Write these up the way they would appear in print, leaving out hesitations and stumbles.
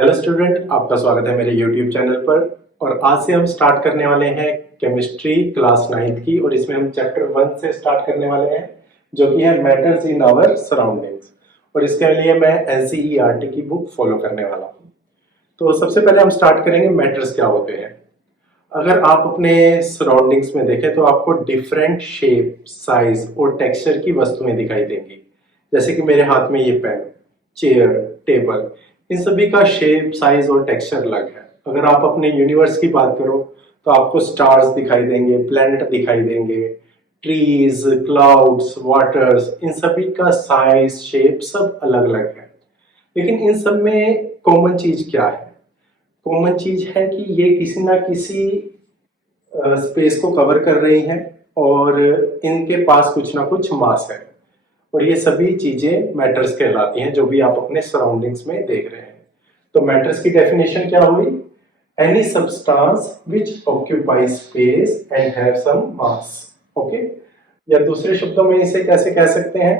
Hello student, आपका स्वागत है मेरे यूट्यूब चैनल पर। और आज से हम स्टार्ट करने वाले हैं केमिस्ट्री क्लास 9th की, और इसमें हम चैप्टर 1 से स्टार्ट करने वाले हैं जो कि है मैटर्स इन आवर सराउंडिंग्स। और इसके लिए मैं एनसीईआरटी की बुक फॉलो करने वाला हूँ। तो सबसे पहले हम स्टार्ट करेंगे मैटर्स क्या होते हैं। अगर आप अपने सराउंडिंग्स में देखें तो आपको डिफरेंट शेप, साइज और टेक्सचर की वस्तुएं दिखाई देंगी। जैसे कि मेरे हाथ में ये पेन, चेयर, टेबल, इन सभी का शेप, साइज और टेक्सचर अलग है। अगर आप अपने यूनिवर्स की बात करो तो आपको स्टार्स दिखाई देंगे, प्लैनेट दिखाई देंगे, ट्रीज, क्लाउड्स, वाटर्स, इन सभी का साइज, शेप सब अलग अलग है। लेकिन इन सब में कॉमन चीज क्या है? कॉमन चीज है कि ये किसी ना किसी स्पेस को कवर कर रही हैं और इनके पास कुछ ना कुछ मास है। और ये सभी चीजें मैटर्स कहलाती हैं जो भी आप अपने सराउंडिंग्स में देख रहे हैं। तो मैटर्स की डेफिनेशन क्या हुई? Any substance which occupies space and have some mass. Okay, या दूसरे शब्दों में इसे कैसे कह सकते हैं?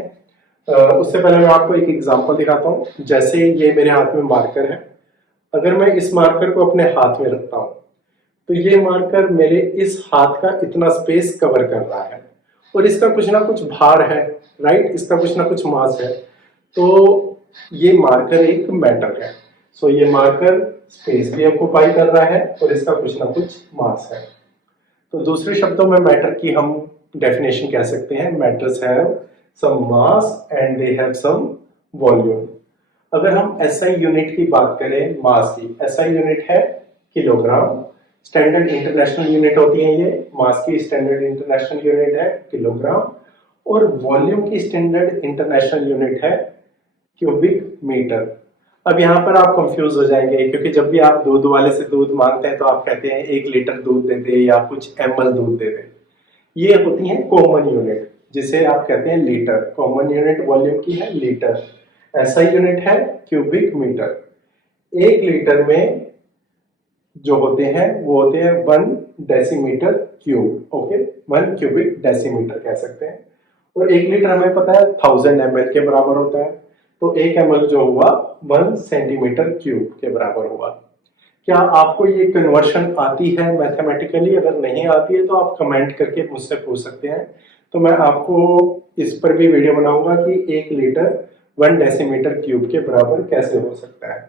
उससे पहले मैं आपको एक एग्जांपल दिखाता हूँ। जैसे ये मेरे हाथ में मार्कर है। अगर मैं इस मार्कर को अपने हाथ में रखता हूँ तो ये मार्कर मेरे इस हाथ का इतना स्पेस कवर कर रहा है और इसका कुछ ना कुछ भार है, राइट? इसका कुछ ना कुछ मास है। तो ये मार्कर एक मैटर है। सो ये मार्कर स्पेस भी ऑक्यूपाई कर रहा है और इसका कुछ ना कुछ मास है। तो दूसरे शब्दों में मैटर की हम डेफिनेशन कह सकते हैं, matters have some mass and they have some volume. अगर हम एसआई यूनिट की बात करें, मास की, एसआई यूनिट है किलोग्राम। स्टैंडर्ड इंटरनेशनल यूनिट होती है ये। मास की स्टैंडर्ड इंटरनेशनल यूनिट है किलोग्राम और वॉल्यूम की स्टैंडर्ड इंटरनेशनल यूनिट है क्यूबिक मीटर। अब यहाँ पर आप कंफ्यूज हो जाएंगे क्योंकि जब भी आप दूध वाले से दूध मांगते हैं तो आप कहते हैं 1 लीटर दूध दे दे या कुछ ml दूध दे दे। ये होती है कॉमन यूनिट जिसे आप कहते हैं लीटर। कॉमन यूनिट वॉल्यूम की है लीटर। ऐसा यूनिट है क्यूबिक मीटर। 1 लीटर में जो होते हैं वो होते हैं 1 decimetre cube. Okay, 1 cubic decimetre कह सकते हैं। और 1 लीटर हमें पता है 1000 ml के बराबर होता है। तो 1 ml जो हुआ 1 सेंटीमीटर क्यूब के बराबर हुआ। क्या आपको ये कन्वर्शन आती है मैथमेटिकली? अगर नहीं आती है तो आप कमेंट करके मुझसे पूछ सकते हैं। तो मैं आपको इस पर भी वीडियो बनाऊंगा कि 1 लीटर 1 डेसीमीटर क्यूब के बराबर कैसे हो सकता है।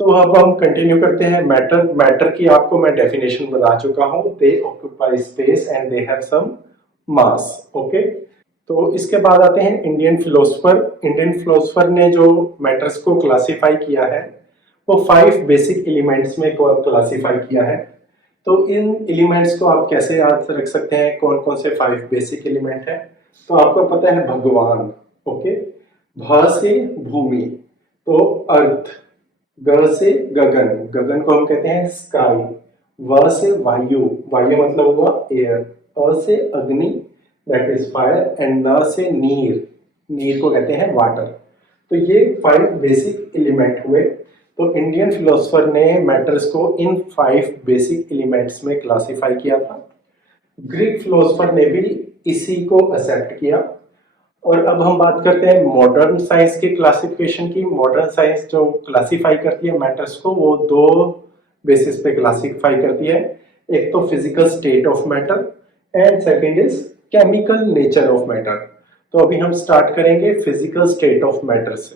तो अब हम कंटिन्यू करते हैं। मैटर की आपको मैं डेफिनेशन बता चुका हूं। They occupy space and they have some mass. Okay, तो इसके बाद आते हैं इंडियन फिलोसफर। इंडियन फिलोसफर ने जो मैटर्स को क्लासिफाई किया है वो 5 बेसिक एलिमेंट्स में क्लासिफाई किया है। तो इन एलिमेंट्स को आप कैसे याद रख सकते हैं? कौन कौन से 5 बेसिक एलिमेंट है? तो आपको पता है भगवान। ओके, भ से भूमि तो अर्थ, ग से गगन, गगन को हम कहते हैं स्काई, व से वायु, वायु मतलब हुआ एयर, अ से अग्नि दैट इज फायर एंड न से नीर, नीर को कहते हैं वाटर। तो ये 5 बेसिक एलिमेंट हुए। तो इंडियन फिलोसफर ने मैटर्स को इन 5 बेसिक एलिमेंट्स में क्लासिफाई किया था। ग्रीक फिलोसफर ने भी इसी को एक्सेप्ट किया। और अब हम बात करते हैं मॉडर्न साइंस की क्लासिफिकेशन की। मॉडर्न साइंस जो क्लासिफाई करती है मैटर्स को वो 2 बेसिस पे क्लासिफाई करती है। एक तो physical state of matter and second is chemical nature of matter. तो अभी हम स्टार्ट करेंगे फिजिकल स्टेट ऑफ मैटर से।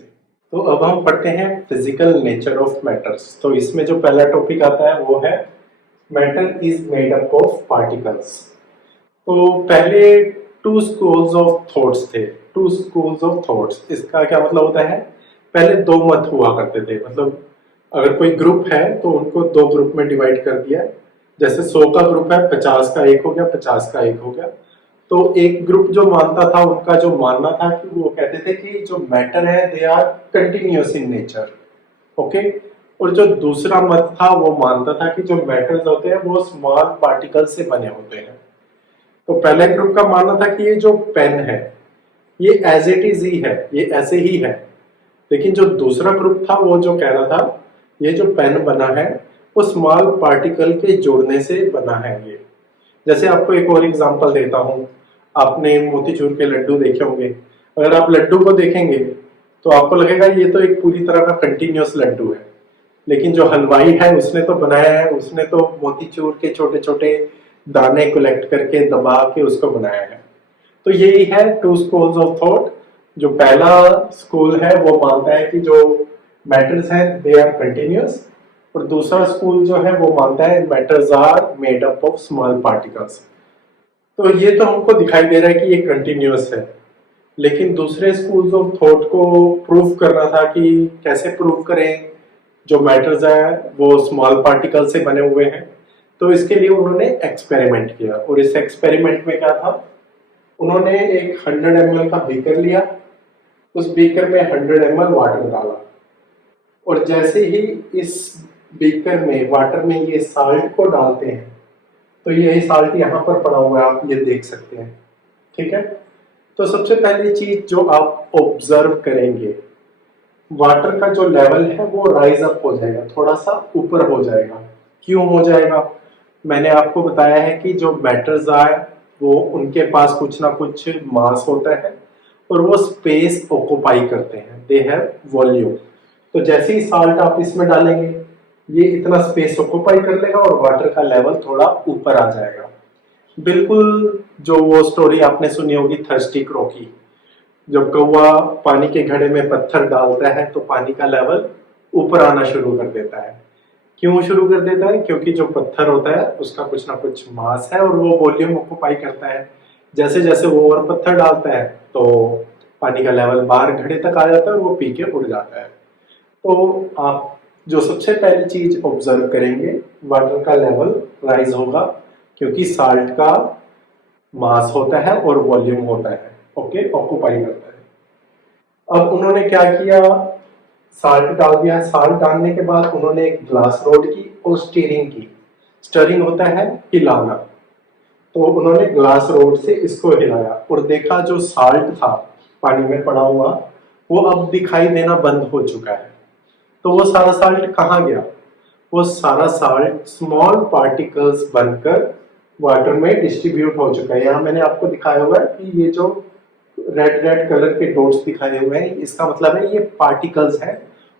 तो अब हम पढ़ते हैं फिजिकल नेचर ऑफ मैटर्स। तो इसमें जो पहला टॉपिक आता है वो है matter is made up of particles. तो पहले 2 स्कूल्स ऑफ थॉट्स थे। 2 स्कूल्स ऑफ थॉट्स, इसका क्या मतलब होता है? पहले 2 मत हुआ करते थे। मतलब अगर कोई ग्रुप है तो उनको 2 ग्रुप में डिवाइड कर दिया। जैसे 100 का ग्रुप है, 50 का एक हो गया, 50 का एक हो गया। तो एक ग्रुप जो मानता था, उनका जो मानना था कि वो कहते थे कि जो मैटर है they are continuous in nature. Okay, और जो दूसरा मत था वो मानता था कि जो मैटर्स होते हैं वो स्मॉल पार्टिकल से बने होते हैं। तो पहले ग्रुप का मानना था कि ये जो पेन है ये एज इट इज ही है, ये ऐसे ही है। लेकिन जो दूसरा ग्रुप था वो जो कह रहा था ये जो पेन बना है वो स्मॉल पार्टिकल के जोड़ने से बना है। ये जैसे आपको एक और एग्जांपल देता हूँ। आपने मोतीचूर के लड्डू देखे होंगे। अगर आप लड्डू को देखेंगे तो आपको लगेगा ये तो एक पूरी तरह का कंटिन्यूअस लड्डू है। लेकिन जो हलवाई है उसने तो बनाया है, उसने तो मोतीचूर के छोटे छोटे दाने कलेक्ट करके दबा के उसको बनाया है। तो यही है टू स्कूल्स ऑफ थॉट। जो पहला स्कूल है वो मानता है कि जो मैटर्स हैं दे आर कंटिन्यूअस, और दूसरा स्कूल जो है वो मानता है matters are made up of small particles. तो ये तो हमको दिखाई दे रहा है कि ये कंटिन्यूअस है, लेकिन दूसरे स्कूल्स ऑफ थॉट को प्रूव करना था कि कैसे प्रूव करें जो मैटर्स है वो स्मॉल पार्टिकल से बने हुए हैं। तो इसके लिए उन्होंने एक्सपेरिमेंट किया, और इस एक्सपेरिमेंट में क्या था, उन्होंने एक 100 ml का बीकर लिया, उस बीकर में 100 ml वाटर डाला, और जैसे ही इस बीकर में वाटर में ये साल्ट को डालते हैं, तो यही साल्ट यहाँ पर पड़ा हुआ है, आप ये देख सकते हैं। ठीक है, तो सबसे पहली चीज जो आप ऑब्जर्व करेंगे, वाटर का जो लेवल है वो राइज अप हो जाएगा, थोड़ा सा ऊपर हो जाएगा। क्यों हो जाएगा? मैंने आपको बताया है कि जो मैटर्स आए वो उनके पास कुछ ना कुछ मास होता है, और वो स्पेस ऑक्युपाई करते हैं, दे हैव वॉल्यूम। तो जैसे ही साल्ट आप इसमें डालेंगे, ये इतना स्पेस ऑक्युपाई कर लेगा और वाटर का लेवल थोड़ा ऊपर आ जाएगा। बिल्कुल जो वो स्टोरी आपने सुनी होगी थर्स्टी क्रो की, जब कौवा पानी के घड़े में पत्थर डालता है तो पानी का लेवल ऊपर आना शुरू कर देता है। क्यों शुरू कर देता है? क्योंकि जो पत्थर होता है उसका कुछ ना कुछ मास है और वो वॉल्यूम ऑक्युपाई करता है। जैसे जैसे वो और पत्थर डालता है तो पानी का लेवल बाहर घड़े तक आ जाता है और वो पी के उड़ जाता है। तो आप जो सबसे पहली चीज ऑब्जर्व करेंगे, वाटर का लेवल राइज होगा, क्योंकि साल्ट का मास होता है और वॉल्यूम होता है, ओके, ऑक्युपाई करता है। अब उन्होंने क्या किया, साल्ट डाल दिया। साल्ट डालने के बाद उन्होंने एक ग्लास रोड की और स्टीयरिंग की। स्टीयरिंग होता है हिलाना, तो उन्होंने ग्लास रोड से इसको हिलाया और देखा जो साल्ट था पानी में पड़ा हुआ वो अब दिखाई देना बंद हो चुका है। तो वो सारा साल्ट कहाँ गया? वो सारा साल्ट स्मॉल पार्टिकल्स बनकर वाटर में डिस्ट्रीब्यूट हो चुका है। यहाँ मैंने आपको दिखाया हुआ है कि ये जो रेड रेड कलर के डॉट्स दिखाए हुए हैं, इसका मतलब है ये पार्टिकल्स हैं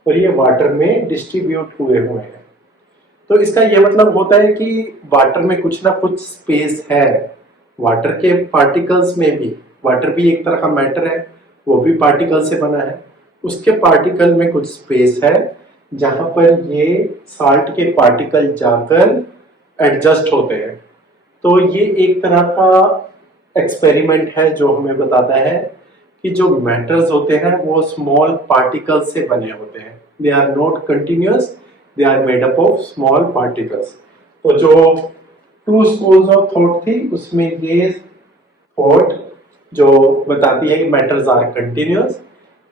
और ये वाटर में डिस्ट्रीब्यूट हुए हुए हैं। तो इसका ये मतलब होता है कि वाटर में कुछ ना कुछ स्पेस है। वाटर के पार्टिकल्स में भी, वाटर भी एक तरह का मैटर है, वो भी पार्टिकल से बना है, उसके पार्टिकल में कुछ स्पेस है जहां पर ये साल्ट के पार्टिकल जाकर एडजस्ट होते हैं। तो ये एक तरह का एक्सपेरिमेंट है जो हमें बताता है कि जो मैटर्स होते हैं वो स्मॉल पार्टिकल से बने होते हैं। They are not continuous, they are made up of small particles. तो जो टू स्कूल्स ऑफ थॉट थी उसमें ये थॉट जो बताती है कि मैटर्स आर कंटिन्यूअस,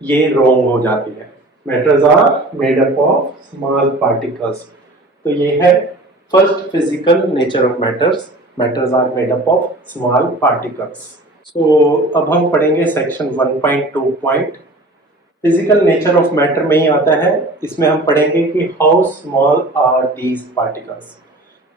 ये रॉन्ग हो जाती है। Matters are made up of small particles. तो ये है first physical nature of matters, matters are made up of small particles. So अब हम पढ़ेंगे section 1.2 physical nature of matter में ही आता है। इसमें हम पढ़ेंगे कि how small are these particles.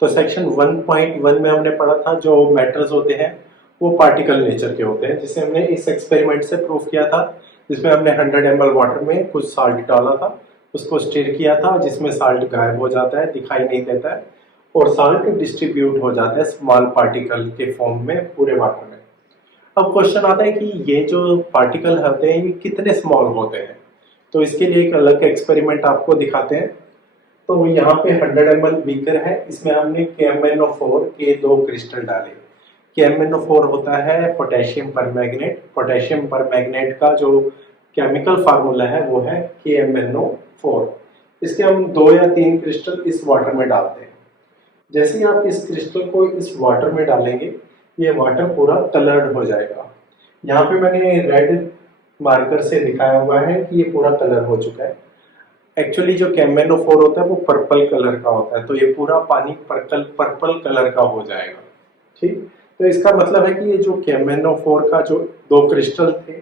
तो सेक्शन 1.1 में हमने पढ़ा था जो मैटर्स होते हैं वो पार्टिकल नेचर के होते हैं, जिसे हमने इस एक्सपेरिमेंट से प्रूव किया था, जिसमें हमने 100 ml वाटर में कुछ साल्ट डाला था, उसको स्टिर किया था, जिसमें साल्ट गायब हो जाता है, दिखाई नहीं देता है, और साल्ट डिस्ट्रीब्यूट हो जाता है स्मॉल पार्टिकल के फॉर्म में पूरे वाटर में। अब क्वेश्चन आता है कि ये जो पार्टिकल होते हैं ये कितने स्मॉल होते हैं। तो इसके लिए एक अलग एक्सपेरिमेंट आपको दिखाते हैं। तो यहाँ पे 100 ml बीकर है, इसमें हमने KMnO4 के 2 क्रिस्टल डाले। KMnO4 होता है पोटेशियम परमैंगनेट। पोटेशियम परमैंगनेट का जो केमिकल फार्मूला है वो है KMnO4। इसके हम 2 या 3 क्रिस्टल इस वाटर में डालते हैं। जैसे ही आप इस क्रिस्टल को इस वाटर में डालेंगे, ये वाटर पूरा कलर्ड हो जाएगा। यहाँ पे मैंने रेड मार्कर से दिखाया हुआ है कि ये पूरा कलर हो चुका है। एक्चुअली जो KMnO4 होता है वो पर्पल कलर का होता है, तो ये पूरा पानी पर्पल कलर का हो जाएगा। ठीक, तो इसका मतलब है कि ये जो KMnO4 का जो 2 क्रिस्टल थे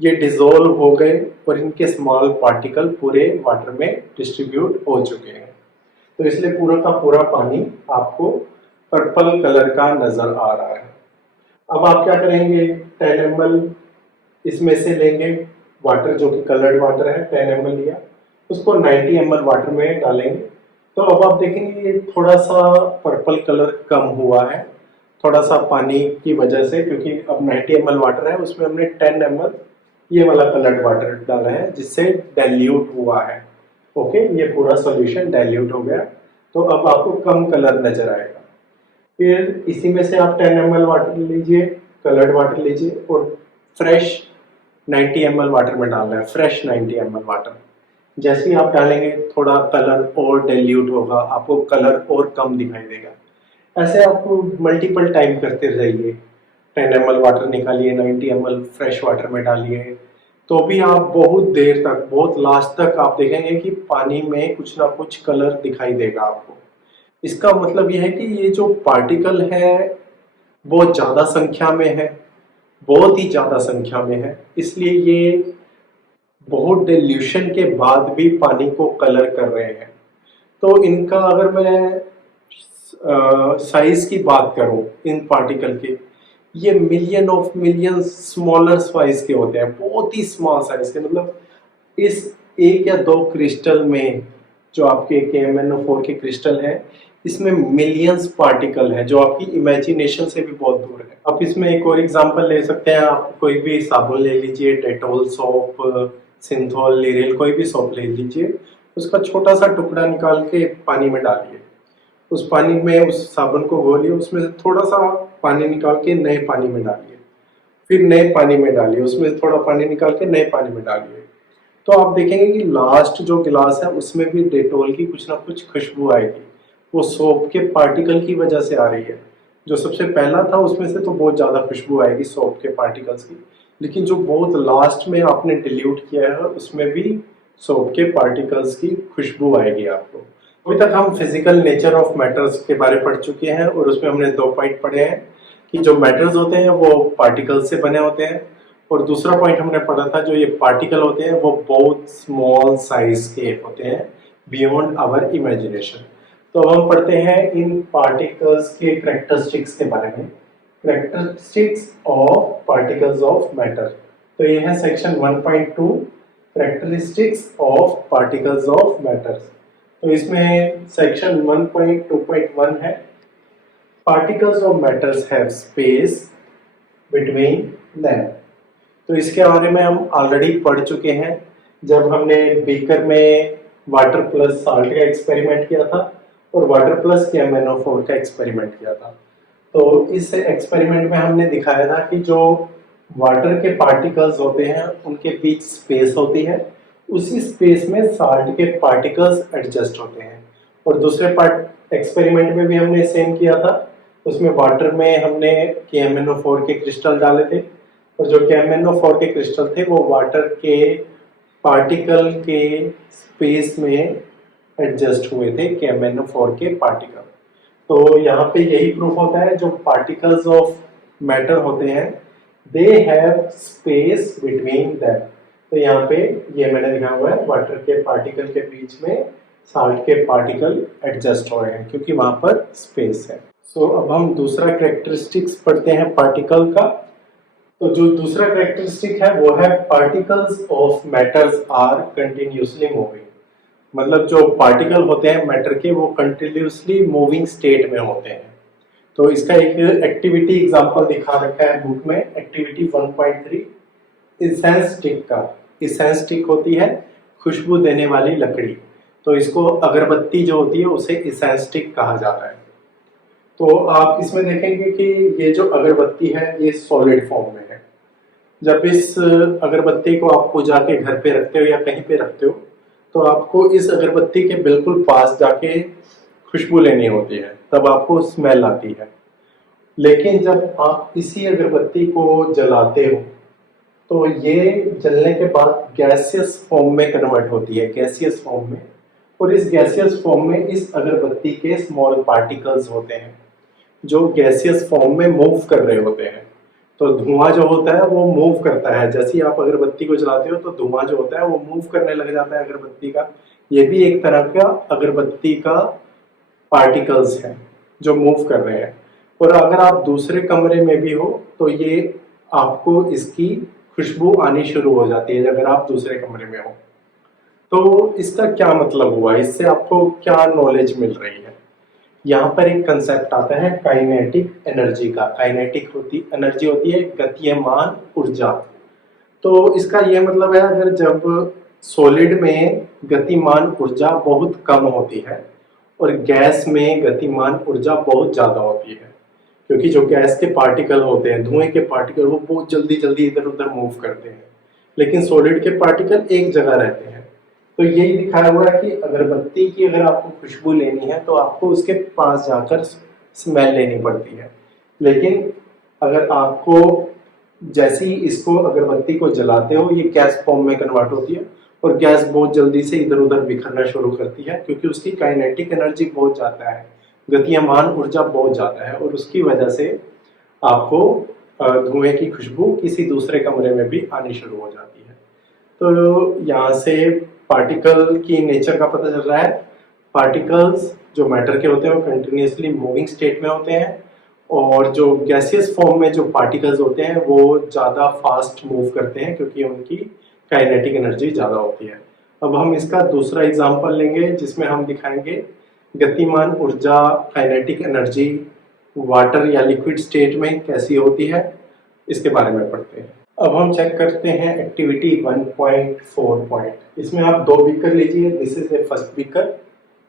ये डिसॉल्व हो गए और इनके स्मॉल पार्टिकल पूरे वाटर में डिस्ट्रीब्यूट हो चुके हैं। तो इसलिए पूरा का पूरा पानी आपको पर्पल कलर का नजर आ रहा है। अब आप क्या करेंगे, 10 ml इसमें से लेंगे वाटर जो कि कलर्ड वाटर है, 10 ml लिया, उसको 90 ml वाटर में डालेंगे। तो अब आप देखेंगे ये थोड़ा सा पर्पल कलर कम हुआ है, थोड़ा सा पानी की वजह से, क्योंकि अब 90 ml वाटर है उसमें हमने 10 ml ये वाला कलर्ड वाटर डाला है जिससे डाइल्यूट हुआ है। ओके, ये पूरा सॉल्यूशन डाइल्यूट हो गया, तो अब आपको कम कलर नजर आएगा। फिर इसी में से आप 10 ml वाटर लीजिए, कलर्ड वाटर लीजिए और फ्रेश 90 ml वाटर में डालना है, फ्रेश 90 ml वाटर। जैसे ही आप डालेंगे थोड़ा कलर और डाइल्यूट होगा, आपको कलर और कम दिखाई देगा। ऐसे आपको मल्टीपल टाइम करते रहिए। 10 ml वाटर निकालिए, 90 ml फ्रेश वाटर में डालिए, तो भी आप बहुत देर तक, बहुत लास्ट तक आप देखेंगे कि पानी में कुछ ना कुछ कलर दिखाई देगा आपको। इसका मतलब यह है कि ये जो पार्टिकल है बहुत ज्यादा संख्या में है, बहुत ही ज्यादा संख्या में है, इसलिए ये बहुत डिल्यूशन के बाद भी पानी को कलर कर रहे हैं। तो इनका अगर मैं साइज की बात करूं इन पार्टिकल के, ये million of million smaller size के होते हैं, बहुत ही स्मॉल साइज के। मतलब इस एक या दो क्रिस्टल में, जो आपके KMnO4 के क्रिस्टल है, इसमें मिलियंस पार्टिकल है जो आपकी इमेजिनेशन से भी बहुत दूर है। आप इसमें एक और एग्जांपल ले सकते हैं, आप कोई भी साबुन ले लीजिए, डेटॉल सोप, सिंथॉल, लिरिल, कोई भी सोप ले लीजिए, उसका छोटा सा टुकड़ा निकाल के पानी में डालिए, उस पानी में उस साबुन को घोलिए, उसमें से थोड़ा सा पानी निकाल के नए पानी में डालिए, फिर नए पानी में डालिए, उसमें से थोड़ा पानी निकाल के नए पानी में डालिए, तो आप देखेंगे कि लास्ट जो गिलास है उसमें भी डेटॉल की कुछ ना कुछ खुशबू आएगी। वो सोप के पार्टिकल की वजह से आ रही है। जो सबसे पहला था उसमें से तो बहुत ज़्यादा खुशबू आएगी सोप के पार्टिकल्स की, लेकिन जो बहुत लास्ट में आपने डिल्यूट किया है उसमें भी सोप के पार्टिकल्स की खुशबू आएगी आपको। अभी तक हम फिजिकल नेचर ऑफ मैटर्स के बारे में पढ़ चुके हैं और उसमें हमने 2 पॉइंट पढ़े हैं कि जो मैटर्स होते हैं वो पार्टिकल्स से बने होते हैं, और दूसरा पॉइंट हमने पढ़ा था जो ये पार्टिकल होते हैं वो बहुत स्मॉल साइज के होते हैं, बियॉन्ड आवर इमेजिनेशन। तो अब हम पढ़ते हैं इन पार्टिकल्स के कैरेक्टरिस्टिक्स के बारे में, characteristics of particles of matter. तो ये है section 1.2, characteristics of particles of matter. तो इसमें सेक्शन 1.2.1 है, particles of matters have space between them. तो इसके बारे में हम ऑलरेडी पढ़ चुके हैं जब हमने बीकर में वाटर प्लस साल्ट का एक्सपेरिमेंट किया था और वाटर प्लस KMnO4 का एक्सपेरिमेंट किया था। तो इस एक्सपेरिमेंट में हमने दिखाया था कि जो वाटर के पार्टिकल्स होते हैं उनके बीच स्पेस होती है, उसी स्पेस में साल्ट के पार्टिकल्स एडजस्ट होते हैं। और दूसरे पार्ट एक्सपेरिमेंट में भी हमने सेम किया था, उसमें वाटर में हमने KMnO4 के क्रिस्टल डाले थे और जो KMnO4 के क्रिस्टल थे वो वाटर के पार्टिकल के स्पेस में एडजस्ट हुए थे, KMnO4 के पार्टिकल। तो यहाँ पे यही प्रूफ होता है जो पार्टिकल्स ऑफ मैटर होते हैं they have space between them. तो यहाँ पे ये मैंने लिखा हुआ है वाटर के पार्टिकल के बीच में साल्ट के पार्टिकल एडजस्ट हो रहे हैं क्योंकि वहां पर स्पेस है। सो अब हम दूसरा कैरेक्टरिस्टिक्स पढ़ते हैं पार्टिकल का। तो जो दूसरा कैरेक्टरिस्टिक है वो है particles of matters are continuously moving. मतलब जो पार्टिकल होते हैं मैटर के वो कंटिन्यूसली मूविंग स्टेट में होते हैं। तो इसका एक एक्टिविटी एग्जांपल दिखा रखा है बुक में, एक्टिविटी 1.3 इंसेंस स्टिक का। इंसेंस स्टिक होती है खुशबू देने वाली लकड़ी, तो इसको अगरबत्ती जो होती है उसे इंसेंस स्टिक कहा जाता है। तो आप इसमें देखेंगे कि ये जो अगरबत्ती है ये सॉलिड फॉर्म में है। जब इस अगरबत्ती को आप पूजा के घर पे रखते हो या कहीं पे रखते हो तो आपको इस अगरबत्ती के बिल्कुल पास जाके खुशबू लेनी होती है, तब आपको स्मेल आती है। लेकिन जब आप इसी अगरबत्ती को जलाते हो तो ये जलने के बाद गैसियस फॉर्म में कन्वर्ट होती है, गैसियस फॉर्म में। और इस गैसियस फॉर्म में इस अगरबत्ती के स्मॉल पार्टिकल्स होते हैं जो गैसियस फॉर्म में मूव कर रहे होते हैं। तो धुआं जो होता है वो मूव करता है, जैसे ही आप अगरबत्ती को जलाते हो तो धुआं जो होता है वो मूव करने लग जाता है अगरबत्ती का। ये भी एक तरह का अगरबत्ती का पार्टिकल्स है जो मूव कर रहे हैं। और अगर आप दूसरे कमरे में भी हो तो ये आपको इसकी खुशबू आनी शुरू हो जाती है अगर आप दूसरे कमरे में हो। तो इसका क्या मतलब हुआ, इससे आपको क्या नॉलेज मिल रही है? यहाँ पर एक कंसेप्ट आता है काइनेटिक एनर्जी का। काइनेटिक होती एनर्जी होती है गतिमान ऊर्जा। तो इसका यह मतलब है, अगर जब सॉलिड में गतिमान ऊर्जा बहुत कम होती है और गैस में गतिमान ऊर्जा बहुत ज्यादा होती है, क्योंकि जो गैस के पार्टिकल होते हैं, धुएं के पार्टिकल, वो बहुत जल्दी जल्दी इधर उधर मूव करते हैं, लेकिन सॉलिड के पार्टिकल एक जगह रहते हैं। तो यही दिखाया हुआ है कि अगरबत्ती की अगर आपको खुशबू लेनी है तो आपको उसके पास जाकर स्मेल लेनी पड़ती है, लेकिन अगर आपको जैसे ही इसको अगरबत्ती को जलाते हो, ये गैस फॉर्म में कन्वर्ट होती है और गैस बहुत जल्दी से इधर उधर बिखरना शुरू करती है, क्योंकि उसकी काइनेटिक एनर्जी बहुत ज्यादा है, गतिमान ऊर्जा बहुत ज्यादा है, और उसकी वजह से आपको धुएं की खुशबू किसी दूसरे कमरे में भी आनी शुरू हो जाती है। तो यहाँ से पार्टिकल की नेचर का पता चल रहा है। पार्टिकल्स जो मैटर के होते हैं वो कंटिन्यूसली मूविंग स्टेट में होते हैं, और जो गैसियस फॉर्म में जो पार्टिकल्स होते हैं वो ज़्यादा फास्ट मूव करते हैं, क्योंकि उनकी काइनेटिक एनर्जी ज़्यादा होती है। अब हम इसका दूसरा एग्जांपल लेंगे, जिसमें हम दिखाएंगे गतिमान ऊर्जा, काइनेटिक एनर्जी वाटर या लिक्विड स्टेट में कैसी होती है, इसके बारे में पढ़ते हैं। अब हम चेक करते हैं एक्टिविटी 1.4 पॉइंट। इसमें आप दो बीकर लीजिए, this is a first beaker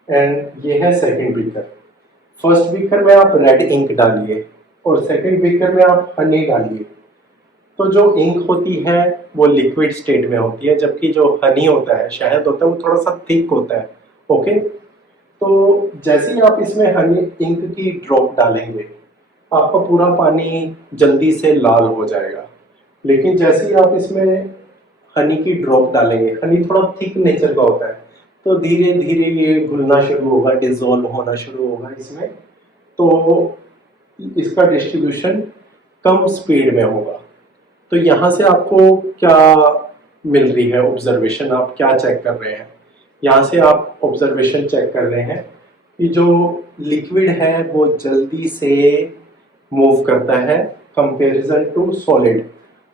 and ये है सेकंड बीकर। फर्स्ट बीकर में आप रेड इंक डालिए और सेकंड बीकर में आप हनी डालिए। तो जो इंक होती है वो लिक्विड स्टेट में होती है, जबकि जो हनी होता है, शहद होता है, वो थोड़ा सा थिक होता है। ओके, तो जैसे ही आप इसमें हनी इंक की ड्रॉप डालेंगे, आपका पूरा पानी जल्दी से लाल हो जाएगा, लेकिन जैसे ही आप इसमें हनी की ड्रॉप डालेंगे, हनी थोड़ा थिक नेचर का होता है, तो धीरे धीरे ये घुलना शुरू होगा, डिसॉल्व होना शुरू होगा इसमें। तो इसका डिस्ट्रीब्यूशन कम स्पीड में होगा। तो यहाँ से आपको क्या मिल रही है ऑब्जर्वेशन, आप क्या चेक कर रहे हैं? यहाँ से आप ऑब्जर्वेशन चेक कर रहे हैं कि जो लिक्विड है वो जल्दी से मूव करता है कंपैरिजन टू सॉलिड।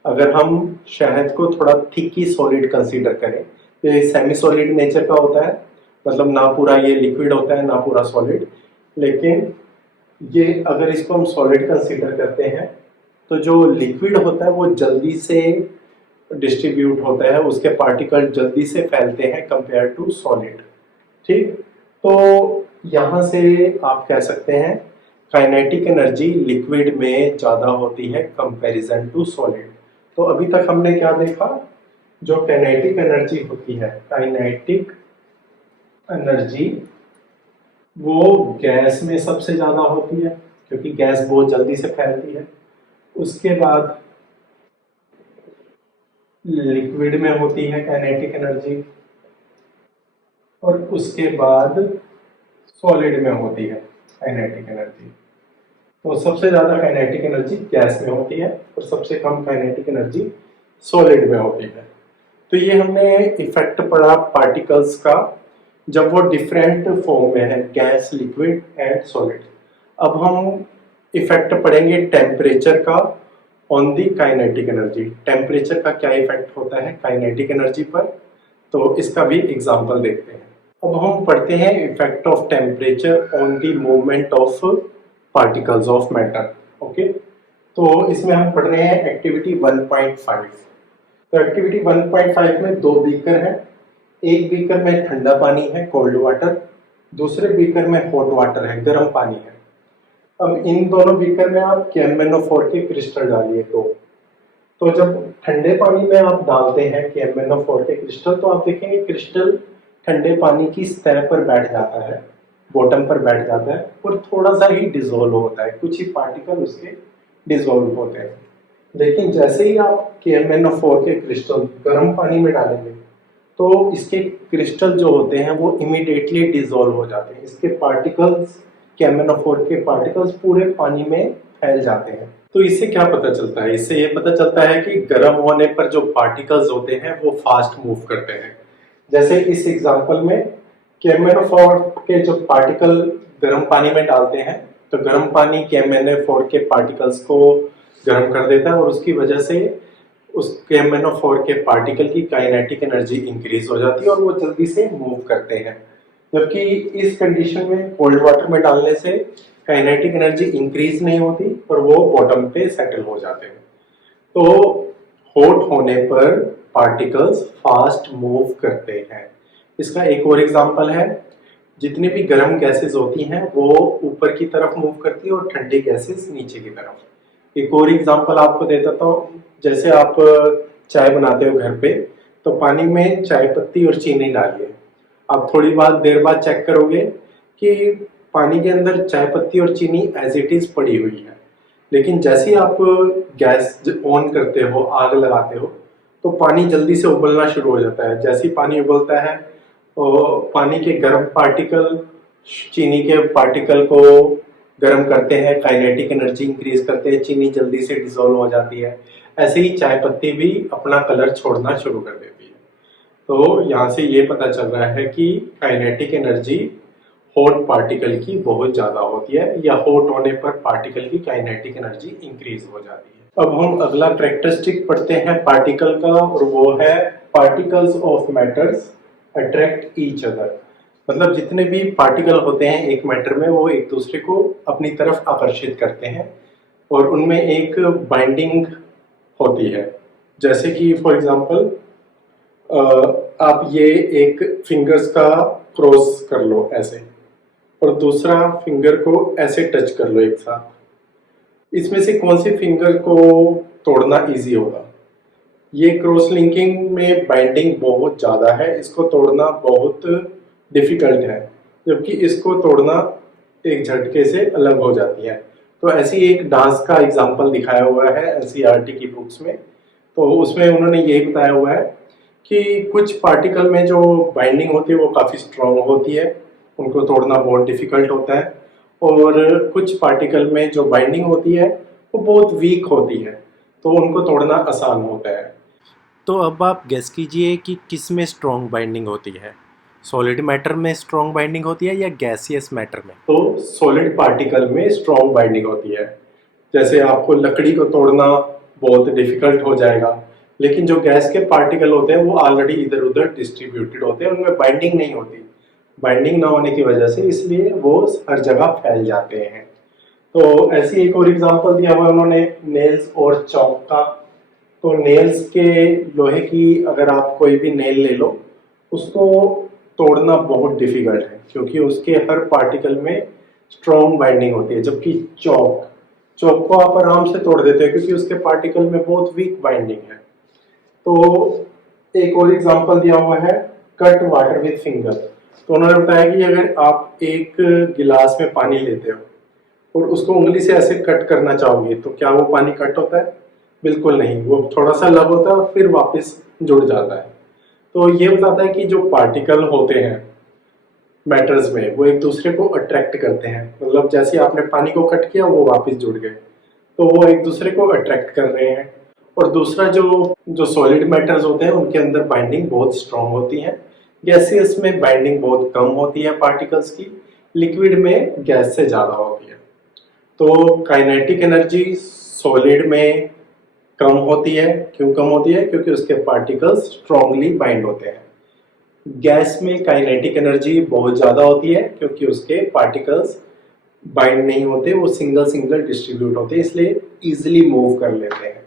अगर हम शहद को थोड़ा थिकी सॉलिड कंसीडर करें, ये सेमी सॉलिड नेचर का होता है, मतलब ना पूरा ये लिक्विड होता है ना पूरा सॉलिड, लेकिन ये अगर इसको हम सॉलिड कंसीडर करते हैं तो जो लिक्विड होता है वो जल्दी से डिस्ट्रीब्यूट होता है, उसके पार्टिकल जल्दी से फैलते हैं कंपेयर टू सॉलिड। ठीक, तो यहाँ से आप कह सकते हैं काइनेटिक एनर्जी लिक्विड में ज़्यादा होती है कंपैरिजन टू सॉलिड। तो अभी तक हमने क्या देखा? जो काइनेटिक एनर्जी होती है, काइनेटिक एनर्जी वो गैस में सबसे ज़्यादा होती है, क्योंकि गैस बहुत जल्दी से फैलती है। उसके बाद लिक्विड में होती है काइनेटिक एनर्जी, और उसके बाद सॉलिड में होती है काइनेटिक एनर्जी। तो सबसे ज़्यादा काइनेटिक एनर्जी गैस में होती है और सबसे कम काइनेटिक एनर्जी सॉलिड में होती है। तो ये हमने इफेक्ट पढ़ा पार्टिकल्स का, जब वो डिफरेंट फॉर्म में है, गैस, लिक्विड एंड सॉलिड। अब हम इफेक्ट पढ़ेंगे टेम्परेचर का on the kinetic energy. Temperature का क्या इफेक्ट होता है काइनेटिक एनर्जी पर, तो इसका भी एग्जांपल देखते हैं। अब हम पढ़ते हैं effect of temperature on the movement of particles of matter. Okay, तो इसमें हम पढ़ रहे हैं एक्टिविटी 1.5। तो एक्टिविटी 1.5 में दो बीकर है, एक बीकर में ठंडा पानी है, कोल्ड वाटर, दूसरे बीकर में हॉट वाटर है, गर्म पानी है। अब इन दोनों बीकर में आप KMnO4 के क्रिस्टल डालिए तो जब ठंडे पानी में आप डालते हैं KMnO4 के क्रिस्टल, तो आप देखेंगे क्रिस्टल ठंडे पानी की सतह पर बैठ जाता है, बॉटम पर बैठ जाता है, और थोड़ा सा ही डिसॉल्व होता है, कुछ ही पार्टिकल उसके डिसॉल्व होते हैं। लेकिन जैसे ही आप KMnO4 के क्रिस्टल गर्म पानी में डालेंगे, तो इसके क्रिस्टल जो होते हैं वो इमीडिएटली डिसॉल्व हो जाते हैं। इसके पार्टिकल्स, KMnO4 के पार्टिकल्स पूरे पानी में फैल जाते हैं। तो इससे क्या पता चलता है? इससे ये पता चलता है कि गर्म होने पर जो पार्टिकल्स होते हैं वो फास्ट मूव करते हैं। जैसे इस एग्जांपल में KMnO4 के जो पार्टिकल गर्म पानी में डालते हैं, तो गर्म पानी KMnO4 के पार्टिकल्स को गर्म कर देता है, और उसकी वजह से उसके MnO4 के पार्टिकल की काइनेटिक एनर्जी इंक्रीज हो जाती है और वो जल्दी से मूव करते हैं। जबकि इस कंडीशन में कोल्ड वाटर में डालने से काइनेटिक एनर्जी इंक्रीज नहीं होती और वो बॉटम पे सेटल हो जाते हैं। तो हॉट होने पर पार्टिकल्स फास्ट मूव करते हैं। इसका एक और एग्जांपल है, जितनी भी गर्म गैसेस होती हैं वो ऊपर की तरफ मूव करती है और ठंडी गैसेस नीचे की तरफ। एक और एग्जांपल आपको दे देता हूँ, जैसे आप चाय बनाते हो घर पे, तो पानी में चाय पत्ती और चीनी डालिए। आप थोड़ी देर बाद चेक करोगे कि पानी के अंदर चाय पत्ती और चीनी एज इट इज पड़ी हुई है, लेकिन जैसे ही आप गैस ऑन करते हो, आग लगाते हो, तो पानी जल्दी से उबलना शुरू हो जाता है। जैसे ही पानी उबलता है और पानी के गर्म पार्टिकल चीनी के पार्टिकल को गर्म करते हैं, काइनेटिक एनर्जी इंक्रीज करते हैं, चीनी जल्दी से डिसॉल्व हो जाती है। ऐसे ही चाय पत्ती भी अपना कलर छोड़ना शुरू कर देती है। तो यहाँ से ये पता चल रहा है कि काइनेटिक एनर्जी हॉट पार्टिकल की बहुत ज्यादा होती है, या हॉट होने पर पार्टिकल की काइनेटिक एनर्जी इंक्रीज हो जाती है। अब हम अगला कैरेक्टरिस्टिक पढ़ते हैं पार्टिकल का, और वो है particles of matters attract each other. मतलब जितने भी पार्टिकल होते हैं एक मैटर में, वो एक दूसरे को अपनी तरफ आकर्षित करते हैं और उनमें एक बाइंडिंग होती है। जैसे कि फॉर एग्जांपल आप ये एक फिंगर्स का क्रॉस कर लो ऐसे, और दूसरा फिंगर को ऐसे टच कर लो एक साथ। इसमें से कौन सी फिंगर को तोड़ना इजी होगा? ये क्रॉस लिंकिंग में बाइंडिंग बहुत ज़्यादा है, इसको तोड़ना बहुत डिफिकल्ट है, जबकि इसको तोड़ना एक झटके से अलग हो जाती है। तो ऐसी एक डांस का एग्जाम्पल दिखाया हुआ है NCERT की बुक्स में। तो उसमें उन्होंने यही बताया हुआ है कि कुछ पार्टिकल में जो बाइंडिंग होती है वो काफ़ी स्ट्रॉन्ग होती है, उनको तोड़ना बहुत डिफिकल्ट होता है, और कुछ पार्टिकल में जो बाइंडिंग होती है वो बहुत वीक होती है, तो उनको तोड़ना आसान होता है। तो अब आप गेस कीजिए कि किस में स्ट्रॉन्ग बाइंडिंग होती है, सॉलिड मैटर में स्ट्रॉन्ग बाइंडिंग होती है या गैसियस मैटर में? तो सॉलिड पार्टिकल में स्ट्रॉन्ग बाइंडिंग होती है। जैसे आपको लकड़ी को तोड़ना बहुत डिफिकल्ट हो जाएगा, लेकिन जो गैस के पार्टिकल होते हैं वो ऑलरेडी इधर उधर डिस्ट्रीब्यूटेड होते हैं, उनमें बाइंडिंग नहीं होती। बाइंडिंग ना होने की वजह से इसलिए वो हर जगह फैल जाते हैं। तो ऐसी एक और एग्जांपल दिया हुआ है उन्होंने नेल्स और चॉक का। तो नेल्स के लोहे की अगर आप कोई भी नेल ले लो, उसको तोड़ना बहुत डिफिकल्ट है क्योंकि उसके हर पार्टिकल में स्ट्रॉन्ग बाइंडिंग होती है। जबकि चॉक को आप आराम से तोड़ देते हैं क्योंकि उसके पार्टिकल में बहुत वीक बाइंडिंग है। तो एक और एग्जांपल दिया हुआ है कट वाटर विद फिंगर। तो उन्होंने बताया कि अगर आप एक गिलास में पानी लेते हो और उसको उंगली से ऐसे कट करना चाहोगे, तो क्या वो पानी कट होता है? बिल्कुल नहीं, वो थोड़ा सा लब होता है और फिर वापस जुड़ जाता है। तो ये बताता है कि जो पार्टिकल होते हैं मैटर्स में वो एक दूसरे को अट्रैक्ट करते हैं। मतलब जैसे आपने पानी को कट किया वो वापस जुड़ गए, तो वो एक दूसरे को अट्रैक्ट कर रहे हैं। और दूसरा जो सॉलिड मैटर्स होते हैं उनके अंदर बाइंडिंग बहुत स्ट्रांग होती है, गैसियस में बाइंडिंग बहुत कम होती है पार्टिकल्स की, लिक्विड में गैस से ज़्यादा होती है। तो काइनेटिक एनर्जी सॉलिड में कम होती है। क्यों कम होती है? क्योंकि उसके पार्टिकल्स स्ट्रांगली बाइंड होते हैं। गैस में काइनेटिक एनर्जी बहुत ज़्यादा होती है क्योंकि उसके पार्टिकल्स बाइंड नहीं होते, वो सिंगल डिस्ट्रीब्यूट होते हैं, इसलिए इजीली मूव कर लेते हैं।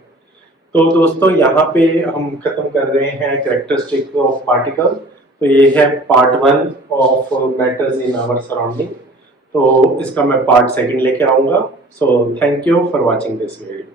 तो दोस्तों यहाँ पे हम खत्म कर रहे हैं कैरेक्टरिस्टिक्स ऑफ पार्टिकल। तो ये है part 1 of matters in our surrounding. तो इसका मैं पार्ट 2 लेके आऊँगा। So thank you for watching this video.